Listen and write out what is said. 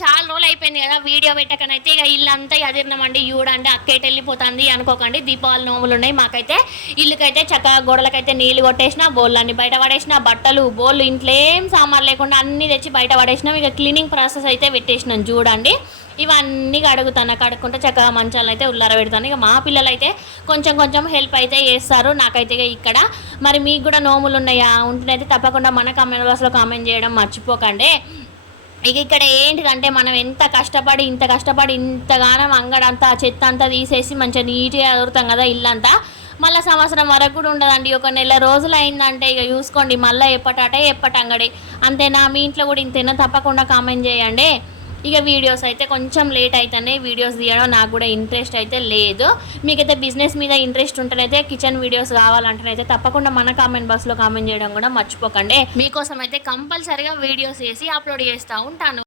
చాలా రోజులు అయిపోయింది కదా వీడియో పెట్టకనైతే ఇక ఇల్లు అంతా అదిరినామండి. చూడండి అక్కైతే వెళ్ళిపోతుంది అనుకోకండి. దీపావళి నోములు ఉన్నాయి మాకైతే. ఇల్లుకైతే చక్కగా గోడలకైతే నీళ్ళు కొట్టేసిన, బోళ్ళు అన్ని బయట పడేసిన, బట్టలు బోళ్ళు ఇంట్లో ఏం సామాన్ లేకుండా అన్నీ తెచ్చి బయట పడేసినాం. ఇక క్లీనింగ్ ప్రాసెస్ అయితే పెట్టేసినాం చూడండి. ఇవన్నీ కడుగుతాను, కడుక్కుంటే చక్కగా మంచాలను అయితే ఉల్లార పెడతాను. ఇక మా పిల్లలు అయితే కొంచెం కొంచెం హెల్ప్ అయితే చేస్తారు నాకైతే ఇక్కడ. మరి మీకు కూడా నోములు ఉన్నాయా? ఉంటేనైతే తప్పకుండా మన కామెంట్ బాక్స్లో కామెంట్ చేయడం మర్చిపోకండి. ఇక ఇక్కడ ఏంటిదంటే మనం ఎంత కష్టపడి ఇంతగానం అంగడంతా చెత్త అంతా తీసేసి మంచిగా నీట్గా దొరుకుతాం కదా ఇల్లంతా. మళ్ళీ సంవత్సరం వరకు కూడా ఉండదండి. ఒక నెల రోజులు అయిందంటే ఇక చూసుకోండి మళ్ళీ ఎప్పటి అంగడి. అంతేనా? మీ ఇంట్లో కూడా ఇంతేనా? తప్పకుండా కామెంట్ చేయండి. ఇక వీడియోస్ అయితే కొంచెం లేట్ అవుతాయి. వీడియోస్ తీయడం నాకు కూడా ఇంట్రెస్ట్ అయితే లేదు. మీకైతే బిజినెస్ మీద ఇంట్రెస్ట్ ఉంటేనైతే కిచెన్ వీడియోస్ కావాలంటేనైతే తప్పకుండా మన కామెంట్ బాక్స్లో కామెంట్ చేయడం కూడా మర్చిపోకండి. మీకోసం అయితే కంపల్సరీగా వీడియోస్ చేసి అప్లోడ్ చేస్తూ ఉంటాను.